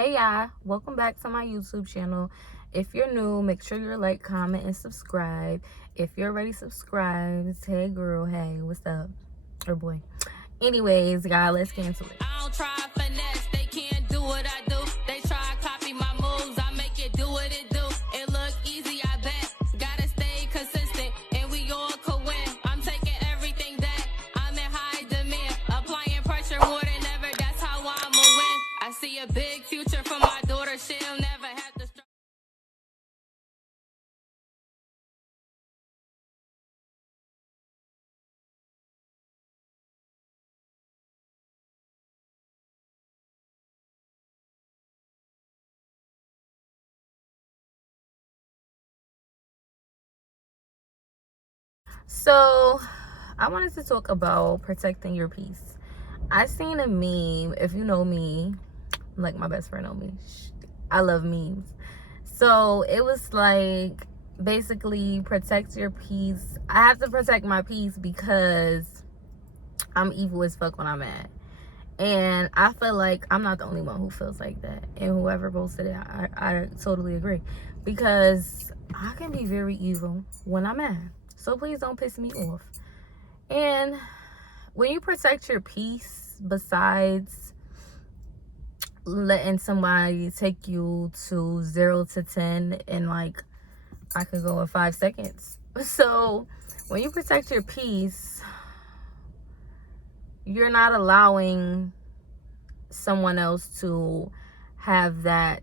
Hey y'all, welcome back to my YouTube channel. If you're new, make sure you like, comment, and subscribe. If you're already subscribed, hey girl, hey, what's up? Or boy. Anyways, guys, let's get into it. I don't try finesse, they can't do what I do. They try to copy my moves, I make it do what it do. It look easy, I bet. Gotta stay consistent, and we all could win. I'm taking everything that I'm in high demand. Applying pressure more than ever, that's how I'ma win. I see a big future for my daughter, she'll never have to struggle. So, I wanted to talk about protecting your peace. I seen a meme, if you know me, like my best friend know me, I love memes. So it was like, basically, protect your peace. I have to protect my peace because I'm evil as fuck when I'm mad. And I feel like I'm not the only one who feels like that. And whoever posted it, I totally agree. Because I can be very evil when I'm mad. So please don't piss me off. And when you protect your peace, besides letting somebody take you to 0 to 10 in like, I could go in 5 seconds. So when you protect your peace, you're not allowing someone else to have that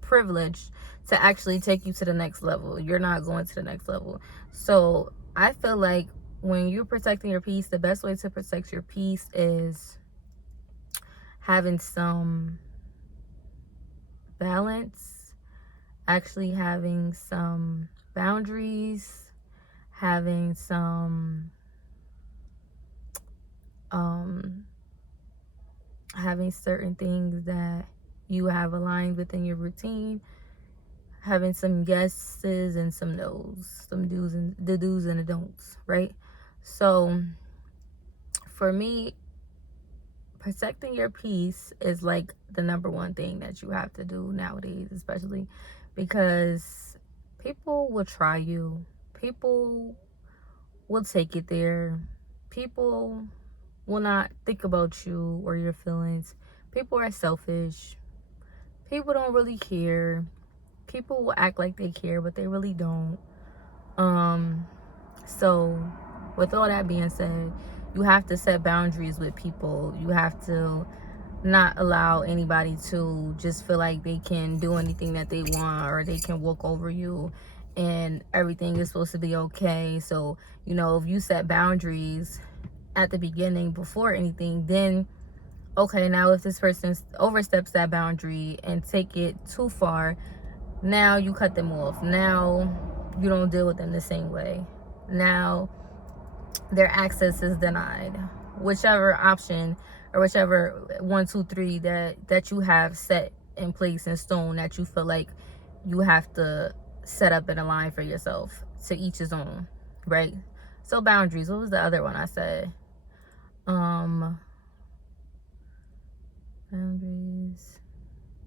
privilege to actually take you to the next level. You're not going to the next level. So I feel like when you're protecting your peace, the best way to protect your peace is having some balance, actually having some boundaries, having some having certain things that you have aligned within your routine, having some yeses and some nos, some do's and the don'ts, right? So for me, protecting your peace is like the number one thing that you have to do nowadays, especially because people will try you, people will take it there, people will not think about you or your feelings. People are selfish. People don't really care. People will act like they care, but they really don't. So with all that being said, you have to set boundaries with people. You have to not allow anybody to just feel like they can do anything that they want, or they can walk over you and everything is supposed to be okay. So, if you set boundaries at the beginning before anything, then okay, now if this person oversteps that boundary and take it too far, now you cut them off. Now you don't deal with them the same way. Now their access is denied. Whichever option or whichever 1, 2, 3 that you have set in place in stone, that you feel like you have to set up in a line for yourself. To each his own, right? So boundaries. What was the other one I said? Boundaries,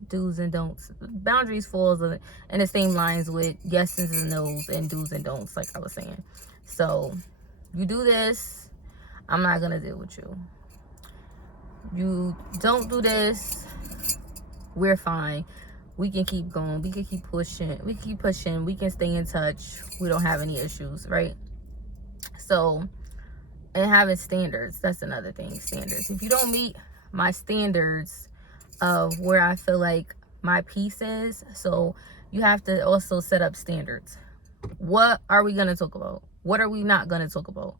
do's and don'ts. Boundaries falls in the same lines with yeses and nos and do's and don'ts, like I was saying. So you do this, I'm not gonna deal with you. You don't do this, we're fine. We can keep going. We can keep pushing. We can stay in touch. We don't have any issues, right? So, and having standards, that's another thing. Standards. If you don't meet my standards of where I feel like my peace is, so you have to also set up standards. What are we going to talk about? What are we not going to talk about?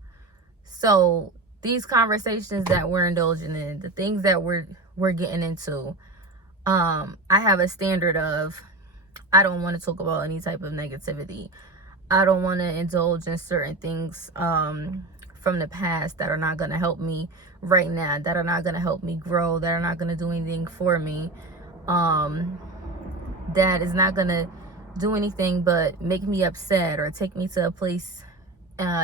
So these conversations that we're indulging in, the things that we're getting into, I have a standard of, I don't want to talk about any type of negativity. I don't want to indulge in certain things from the past that are not going to help me right now, that are not going to help me grow, that are not going to do anything for me, that is not going to do anything but make me upset or take me to a place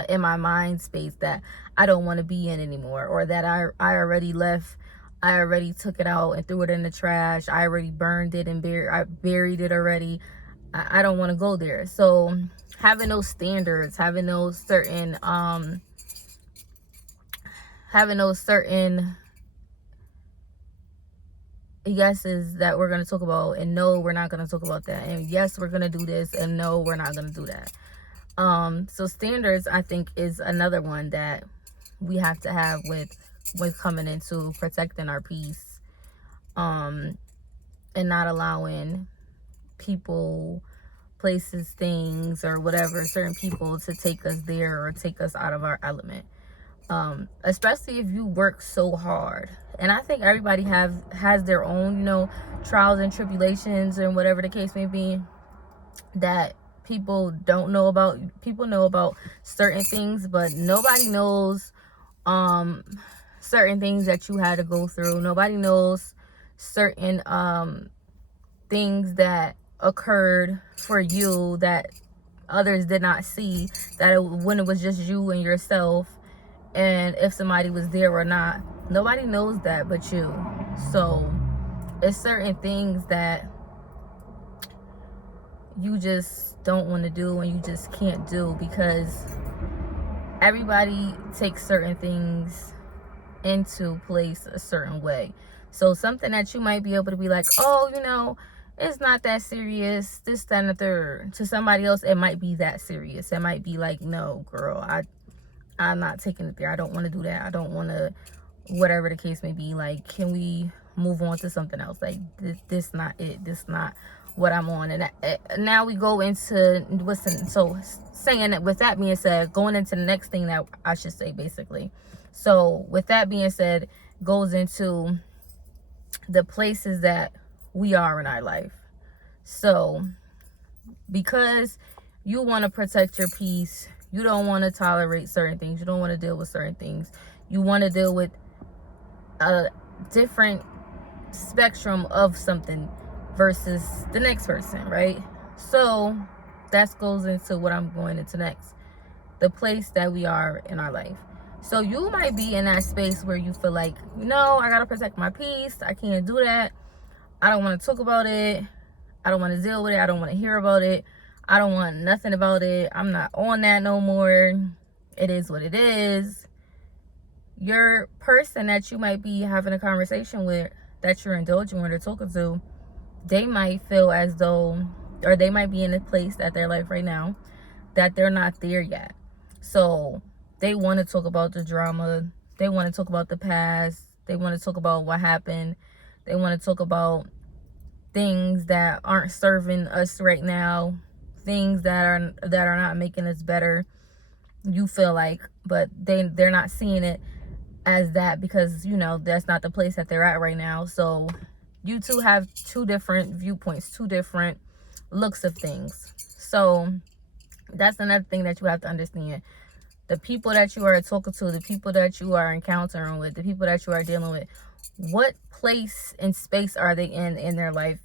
in my mind space that I don't want to be in anymore, or that I already left I already took it out and threw it in the trash. I already burned it and I buried it already. I don't want to go there. So having those standards, having those certain yeses that we're going to talk about, and no, we're not going to talk about that, and yes, we're going to do this, and no, we're not going to do that. So standards, I think, is another one that we have to have with coming into protecting our peace, and not allowing people, places, things, or whatever, certain people to take us there or take us out of our element. Especially if you work so hard. And I think everybody has their own, trials and tribulations and whatever the case may be, that people don't know about. People know about certain things, but nobody knows certain things that you had to go through. Nobody knows certain things that occurred for you that others did not see, when it was just you and yourself, and if somebody was there or not. Nobody knows that but you. So it's certain things that you just don't want to do and you just can't do, because everybody takes certain things into place a certain way. So something that you might be able to be like, oh, it's not that serious, this, that, and the third. To somebody else, it might be that serious. It might be like, no, girl, I'm not taking it there. I don't want to do that. I don't want to, whatever the case may be. Like, can we move on to something else? Like, this not it. This not what I'm on. And now we go into, so saying that, with that being said, going into the next thing that I should say, basically. So with that being said, goes into the places that we are in our life. So because you want to protect your peace, you don't want to tolerate certain things, you don't want to deal with certain things, you want to deal with a different spectrum of something versus the next person, right? So that goes into what I'm going into next, the place that we are in our life. So you might be in that space where you feel like, I gotta protect my peace, I can't do that, I don't want to talk about it, I don't want to deal with it, I don't want to hear about it, I don't want nothing about it, I'm not on that no more, it is what it is. Your person that you might be having a conversation with, that you're indulging with or talking to, they might feel as though, or they might be in a place at their life right now that they're not there yet. So they want to talk about the drama, they want to talk about the past, they want to talk about what happened, they want to talk about things that aren't serving us right now, things that are not making us better, you feel like, but they're not seeing it as that, because that's not the place that they're at right now. So you two have two different viewpoints, two different looks of things. So that's another thing that you have to understand. The people that you are talking to, the people that you are encountering with, the people that you are dealing with, what place and space are they in their life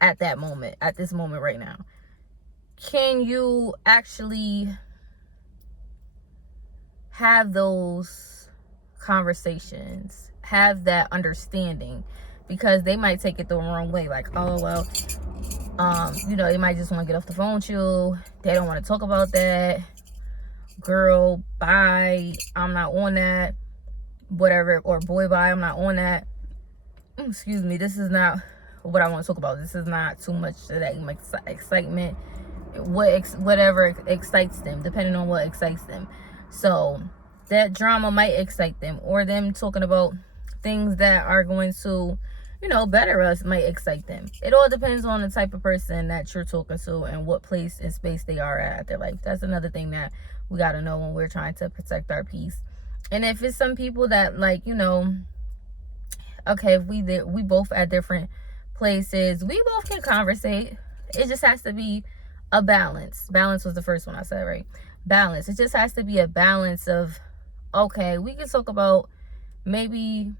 at that moment, at this moment right now? Can you actually have those conversations, have that understanding? Because they might take it the wrong way, like, oh well, they might just want to get off the phone with you, they don't want to talk about that, girl, bye, I'm not on that, whatever, or boy, bye, I'm not on that. Excuse me, this is not what I want to talk about. This is not too much of that excitement, whatever excites them, depending on what excites them. So that drama might excite them, or them talking about things that are going to, better us might excite them. It all depends on the type of person that you're talking to and what place and space they are at their life. That's another thing that we got to know when we're trying to protect our peace. And if it's some people that, like, okay, if we both at different places, we both can conversate. It just has to be a balance. Balance was the first one I said, right? Balance. It just has to be a balance of, okay, we can talk about maybe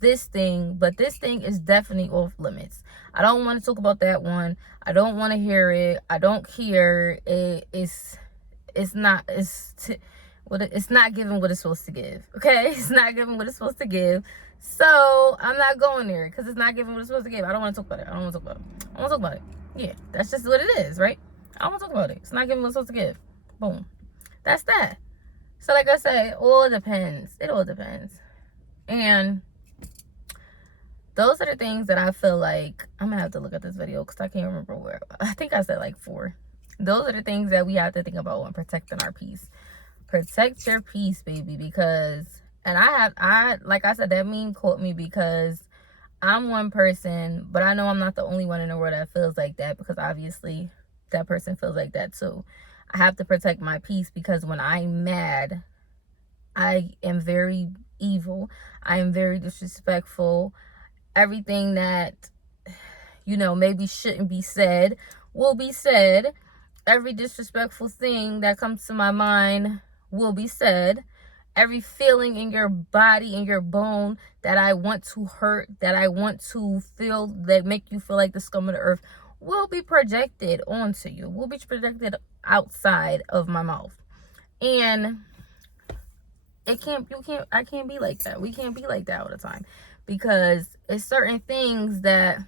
this thing, but this thing is definitely off limits. I don't want to talk about that one. I don't want to hear it. I don't care. it's not giving what it's supposed to give. Okay, it's not giving what it's supposed to give. So I'm not going there because it's not giving what it's supposed to give. I don't want to talk about it. I don't want to talk about it. I want to talk about it. Yeah, that's just what it is, right? I don't want to talk about it. It's not giving what it's supposed to give. Boom. That's that. So like I said, it all depends. It all depends. And those are the things that I feel like, I'm gonna have to look at this video because I can't remember where. I think I said like 4. Those are the things that we have to think about when protecting our peace. Protect your peace, baby, because, and I like I said, that meme caught me because I'm one person, but I know I'm not the only one in the world that feels like that, because obviously that person feels like that too. I have to protect my peace because when I'm mad, I am very evil. I am very disrespectful. Everything that, maybe shouldn't be said will be said. Every disrespectful thing that comes to my mind will be said. Every feeling in your body, in your bone that I want to hurt, that I want to feel, that make you feel like the scum of the earth, will be projected onto you, will be projected outside of my mouth. And I can't be like that. We can't be like that all the time, because it's certain things that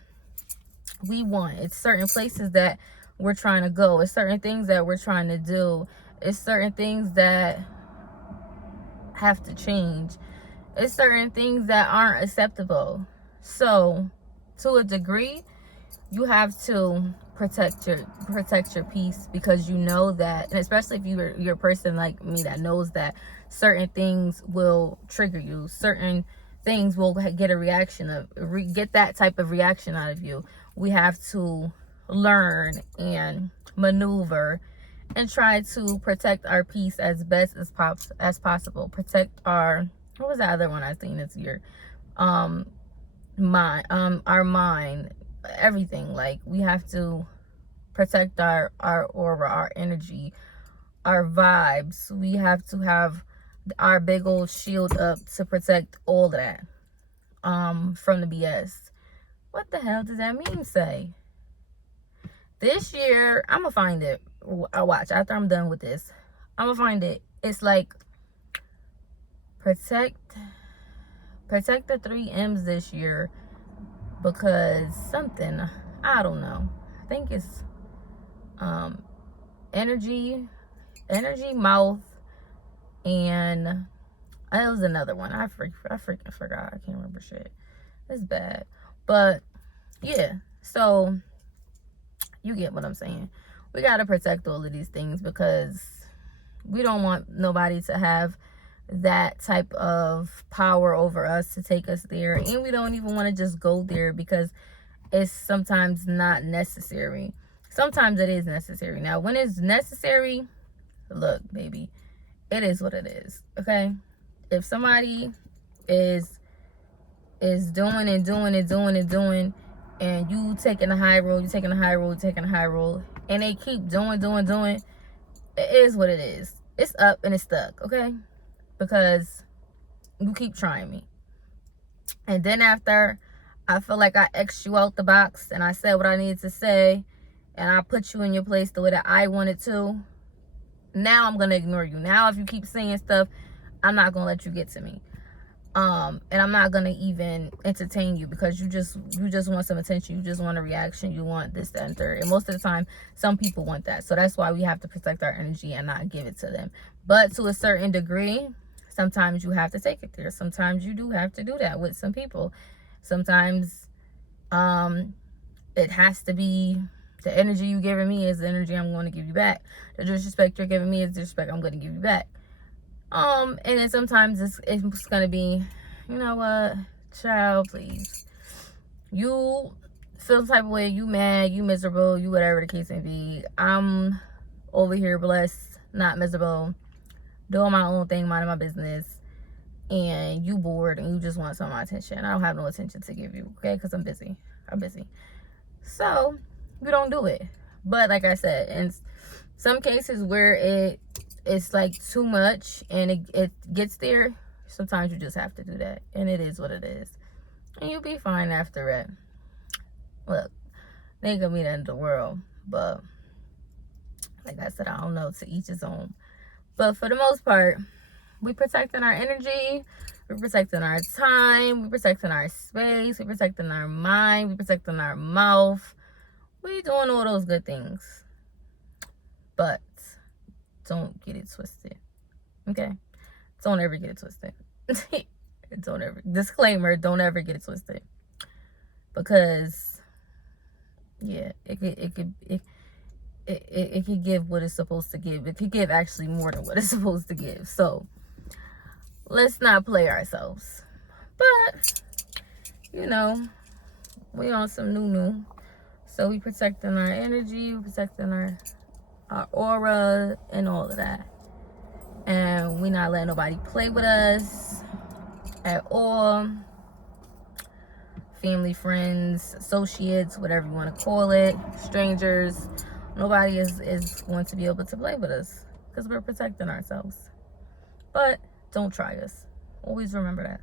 we want. It's certain places that we're trying to go. It's certain things that we're trying to do. It's certain things that have to change. It's certain things that aren't acceptable. So to a degree, you have to protect your peace, because you know that, and especially if you're a person like me that knows that certain things will trigger you, certain things will get a reaction get that type of reaction out of you. We have to learn and maneuver and try to protect our peace as best as possible. Protect our, what was the other one I seen this year? Our mind, everything. Like, we have to protect our aura, our energy, our vibes. We have to have our big old shield up to protect all of that from the BS. What the hell does that meme say? This year, I'm gonna find it. I'll watch after I'm done with this. I'm gonna find it. It's like protect the 3 M's this year, because something, I don't know. I think it's energy, mouth, and it was another one. I freaking forgot. I can't remember shit. It's bad. But yeah, so you get what I'm saying. We got to protect all of these things, because we don't want nobody to have that type of power over us to take us there. And we don't even want to just go there, because it's sometimes not necessary. Sometimes it is necessary. Now, when it's necessary, look, baby, it is what it is. Okay? If somebody is doing and doing and doing and doing, and you taking the high road, and they keep doing, it is what it is. It's up and it's stuck, okay? Because you keep trying me. And then after I feel like I X'd you out the box and I said what I needed to say, and I put you in your place the way that I wanted to, now I'm gonna ignore you. Now if you keep saying stuff, I'm not gonna let you get to me. And I'm not gonna even entertain you, because you just want some attention. You just want a reaction. You want this, that, and third. And most of the time, some people want that. So that's why we have to protect our energy and not give it to them. But to a certain degree, sometimes you have to take it there. Sometimes you do have to do that with some people. Sometimes it has to be, the energy you're giving me is the energy I'm going to give you back. The disrespect you're giving me is the disrespect I'm going to give you back. And then sometimes it's gonna be, you know what, child, please. You feel the type of way, you mad, you miserable, you whatever the case may be. I'm over here blessed, not miserable, doing my own thing, minding my business, and you bored and you just want some of my attention. I don't have no attention to give you, okay? Because I'm busy. So we don't do it. But like I said, in some cases where it's like too much and it gets there, sometimes you just have to do that, and it is what it is, and you'll be fine after it. Look, they ain't gonna be the end of the world, but like I said, I don't know, to each his own. But for the most part, we protecting our energy, we're protecting our time, we're protecting our space, we're protecting our mind, we're protecting our mouth. We're doing all those good things. But don't get it twisted. Okay? Don't ever get it twisted. Don't ever. Disclaimer, don't ever get it twisted. Because yeah, it could give what it's supposed to give. It could give actually more than what it's supposed to give. So let's not play ourselves. But you know, we on some new. So we protecting our energy, we protecting our aura and all of that. And we not letting nobody play with us at all. Family, friends, associates, whatever you want to call it, strangers. Nobody is going to be able to play with us because we're protecting ourselves. But don't try us. Always remember that.